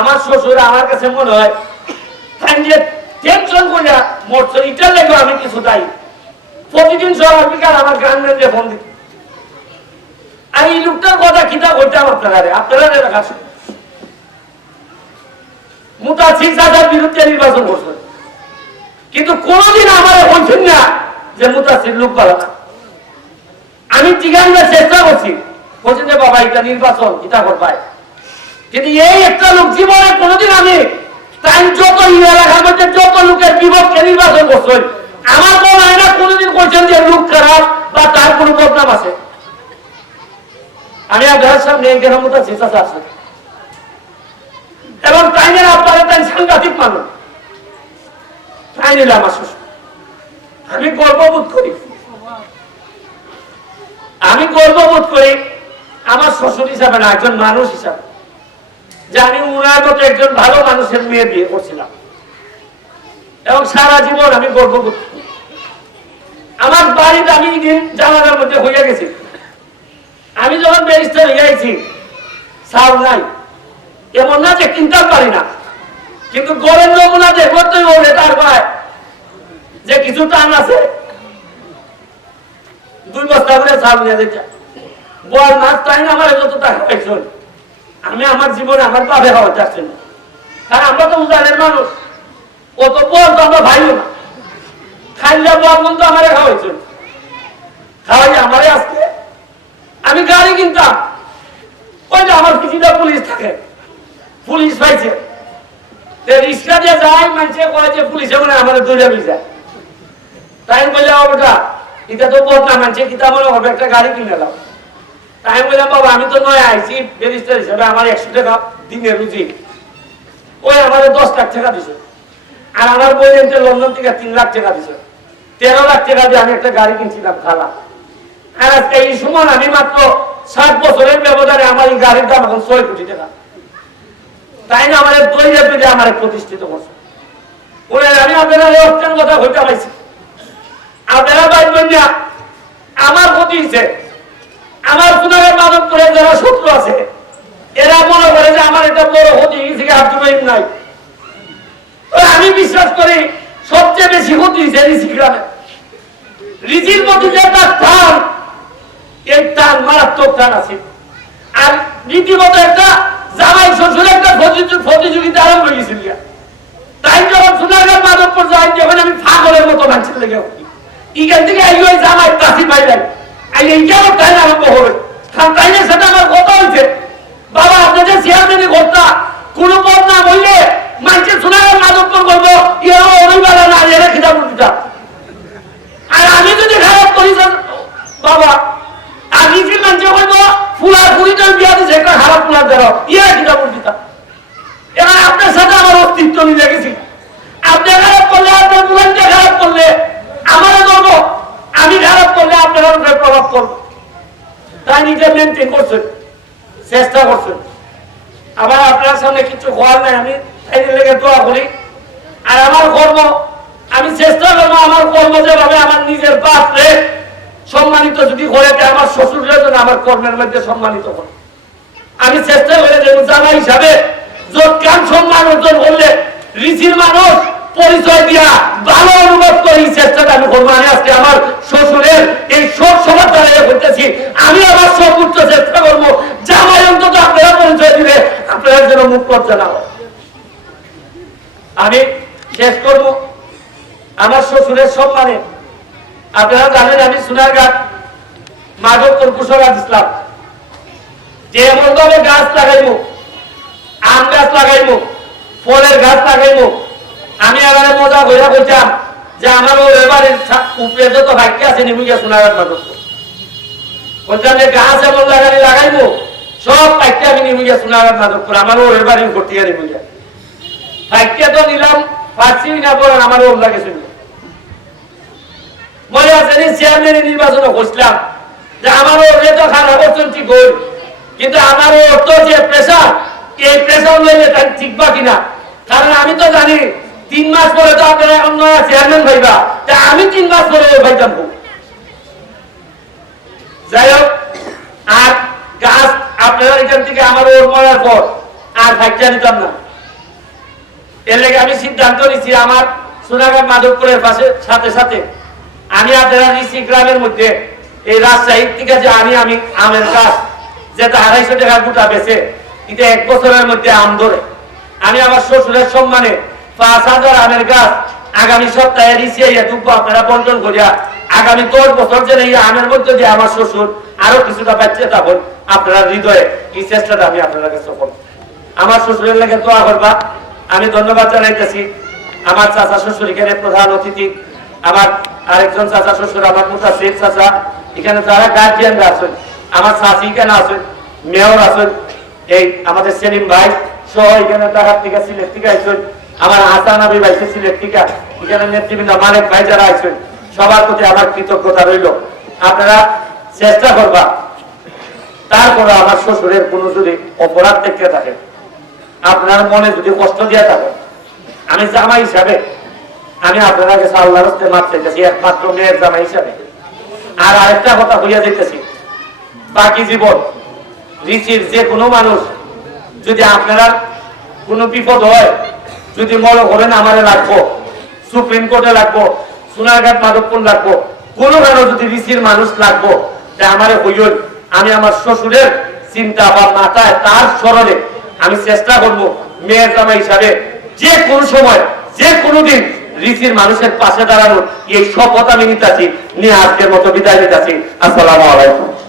আমার শ্বশুর আমার কাছে মনে হয় টেনশন এটার লেগে আমি কিছু দায়ী প্রতিদিন সকাল বিকাল আমার গ্রামগঞ্জে ফোন দিত। লোকটার কথা আপনারা আপনারা মুতাসির বিরুদ্ধে নির্বাচন করছেন কিন্তু কোনদিন আমার বলছেন না যে মুতাসির লোক ভালো আমি জিজ্ঞাসা চেষ্টা করছি। বলছেন যে, বাবা, এটা নির্বাচন এটা করবাই কিন্তু এই একটা লোক জীবনে কোনোদিন আমি তাই যত এলাকার মধ্যে যত লোকের বিপক্ষে নির্বাচন করছেন আমার মনে হয় না কোনোদিন করছেন যে লোক খারাপ বা তার কোনো বদনাম আছে। আমি আপনার সামনে এই গ্রাম মতো চেষ্টা আছে এবং তাই নিয়ে আপনারা তাই সাংঘাতিক মানুষ। তাই নিলে আমার আমি গর্ববোধ করি। আমি গর্ববোধ করি আমার শ্বশুর হিসাবে না, একজন মানুষ হিসাবে। যে আমি উনার মতো একজন ভালো মানুষের মেয়ে বিয়ে করছিলাম। এবং সারা জীবন আমি গর্ববোধ করি। আমার বাড়িতে আমি জানালার মধ্যে হইয়া গেছি। আমি যখন ব্যারিস্টার গেছি সাউ নাই। এমন না যে কিনতে পারি না। কিন্তু গরের নমুনা দেখব তুই ওরে তার পায়। যে কিছু টান আছে। দুই বস্তা করে চাল নিয়ে দিতে বল মাছ তাই না আমার যত টাকা পাইছো। আমি আমার জীবনে আমার পাবে হওয়া চাচ্ছি না। কারণ আমরা তো উদানের মানুষ। ও তো বল তো আমরা ভাইও না। খাইলে বল তো আমারে খাওয়াইছো। খাওয়াই আমারে আজকে আমি গাড়ি কিনতাম। ওই যে আমার কিছুটা পুলিশ থাকে। পুলিশ পাইছে। তে রিক্সা দিয়ে যায় মানুষে কয় যে পুলিশে মানে আমাদের দৌড়ে যায় তাই আমি বললাম বেটা এটা তো বদনা মানছে কিতা মনে হবে, একটা গাড়ি কিনে দাও। আমি বললাম বাবা, আমি তো নয় আইছি। ব্যারিস্টার হিসেবে আমার একশো টাকা দিনের রুজি। ওই আমার দশ লাখ টাকা দিছে। আর আমার বই লন্ডন থেকে তিন লাখ টাকা দিছে। তেরো লাখ টাকা দিয়ে আমি একটা গাড়ি কিনছিলাম খালা। আর আজকে এই সময় আমি মাত্র সাত বছরের ব্যবধানে আমার এই গাড়ির দাম এখন ছয় কোটি টাকা। তাই না আমাদের দৈরে দৈরে আমার প্রতিষ্ঠিত করছে। ওরে আমি আপনারা অত্যন্ত কথা হইতে পাইছি। আপনারা পাইবেন না আমার ক্ষতি হয়েছে আমার সুনামের মাদক করে যারা শত্রু আছে, এরা মনে করে যে আমার এটা বড় হতি থেকে আব্দুল রহিম নাই। আমি বিশ্বাস করি, সবচেয়ে বেশি হতি হয়েছে ঋষি গ্রামে। ঋষির মধ্যে যে তার টান এই টান মারাত্মক টান আছে। আর রীতিমতো একটা জামাই শ্বশুর একটা প্রতিযোগি- প্রতিযোগিতা আরম্ভ হয়ে গেছিল গিয়া। তাই যখন সোনারগাঁ মাধবপুর যাই যখন আমি পাগলের মতো মানুষের লেগে উঠি এখান থেকে এই ওই জামাই কাশি পাইলেন এই এইটাও টাইম আরম্ভ হবে কারণ তাইলে সেটা আমার কথা হয়েছে বাবা আপনি যে চেয়ারম্যানই করতা কোনো পদ না বললে মানুষের সোনারগাঁ মাধবপুর বলব ইয়ে অভিবাদন না এরা খিদা দিতা আর আমি যদি খারাপ করি তো বাবা আমি কি মানুষ বলব ফুলা ফুড়িটা বিয়া দিছে, একটা খারাপ ফুলা ধরো ইয়ে খিদা দিতা এবার আপনার সাথে আমার অস্তিত্ব মিলে গেছি। আপনি খারাপ করলে আপনার বুলানটা খারাপ করলে আমারও করব আমি খারাপ করলে আপনার উপরে প্রভাব পড়বে। তাই নিজে মেনটেন করছেন, চেষ্টা করছেন। আবার আপনার সামনে কিছু হওয়ার নাই, আমি তাই লেগে দোয়া করি। আর আমার কর্ম, আমি চেষ্টা করব আমার কর্ম যেভাবে আমার নিজের বাপরে সম্মানিত যদি করে দেয় আমার শ্বশুরের জন্য আমার কর্মের মধ্যে সম্মানিত করে আমি চেষ্টা করে দেব জামা হিসাবে যৎকান সম্মান অর্জন করলে ঋষির মানুষ পরিচয় দিয়া ভালো অনুভব করি চেষ্টাটা আমি করব। আমি আজকে আমার শ্বশুরের এই শোক সভা দাঁড়িয়ে করতেছি। আমি আমার সর্বোচ্চ চেষ্টা করব, জামাই অন্তত আপনারা পরিচয় দিবে, আপনারা যেন মুখ লজ্জা না আমি শেষ করব। আমার শ্বশুরের সম্মানে আপনারা জানেন আমি সোনারঘাট মাধবপুর কুশলাদ ইসলাম যে ভাবে গাছ লাগাইবো, আম গাছ লাগাইবো, ফলের গাছ লাগাইবো, আমি আবার মজা কইরা কইতাম যে আমার ও এবারে উপরে যত ভাগ্য আছে নিমুইয়া সোনার মাধব বলতাম যে গাছ এমন লাগানি লাগাইবো, সব পাইতে আমি নিমুইয়া সোনার মাধব আমার ও এবারে করতে নিমুইয়া ভাগ্য তো নিলাম পাচ্ছি না পর আমার ওর লাগে শুনলো মনে আছে চেয়ারম্যানের নির্বাচন করছিলাম যে আমার ওরে তো খারাপ ঠিক হই কিন্তু আমার অর্থ যে প্রেশার এই প্রেশার লইলে তার ঠিকবা কিনা? কারণ আমি তো জানি তিন মাস পরে তো আপনারা এখন নয়া চেয়ারম্যান ভাইবা, তা আমি তিন মাস পরে ভাইতাম যাই হোক, আর গাছ আপনারা এখান থেকে আমার ওর মরার পর আর ভাগ্যা নিতাম না। এর আমি সিদ্ধান্ত নিচ্ছি আমার সোনাগাঁ মাধবপুরের পাশে, সাথে সাথে আমি আপনারা ঋষি গ্রামের মধ্যে এই রাজশাহীর থেকে যে আমি আমি আমের গাছ যেটা আড়াইশো টাকা গোটা বেছে এটা এক বছরের মধ্যে আম ধরে। আমি আমার শ্বশুরের সম্মানে পাঁচ হাজার আমের গাছ আগামী সপ্তাহে আইয়া দুব্ব আপনারা বন্টন করিয়া আগামী দশ বছর যেন এই আমের মধ্যে দিয়ে আমার শ্বশুর আরও কিছুটা বাচ্চা তখন আপনারা হৃদয়ে এই চেষ্টাটা আমি আপনার করব আমার শ্বশুরের লেগে দোয়া করবা। আমি ধন্যবাদ জানাইতেছি। আমার চাচা শ্বশুর এখানে প্রধান অতিথি। আমার আরেকজন চাচা, শ্বশুর, আমার মুতাসির চাচা, এখানে যারা গার্জিয়ানরা আছেন, আমার চাচি এখানে আছেন মেয়র আছেন, এই আমাদের সেলিম ভাই সহ এখানে আমার ভাই এখানে নেতৃবৃন্দ মালিক ভাই যারা সবার প্রতি আমার কৃতজ্ঞতা রইল। আপনারা চেষ্টা করবা তারপরে আমার শ্বশুরের কোনো যদি অপরাধ দেখতে থাকে, আপনার মনে যদি কষ্ট দিয়ে থাকে, আমি জামাই হিসাবে আমি আপনার কাছে আল্লাহর হস্তে মাপ চাইতেছি, একমাত্র মেয়ের জামা হিসাবে। আর আরেকটা কথা হইয়া যেতেছি বাকি জীবন, ঋষির যে কোনো মানুষ যদি আপনারা কোনো বিপদ হয়, যদি মনে করেন আমারে লাগবো, সুপ্রিম কোর্টে লাগবো, সোনারঘাট মাধবপুর লাগবো, কোনো কারও যদি ঋষির মানুষ লাগবো, তা আমারে হইল, আমি আমার শ্বশুরের চিন্তা বা মাথায় তার স্মরণে আমি চেষ্টা করব, মেয়ের জামা হিসাবে যে কোনো সময়, যে কোনো দিন ঋষির মানুষের পাশে দাঁড়ানোর এই শপথ আমি নিতেছি, নিয়ে আজকের মতো বিদায় নিতেছি। আসসালামু আলাইকুম।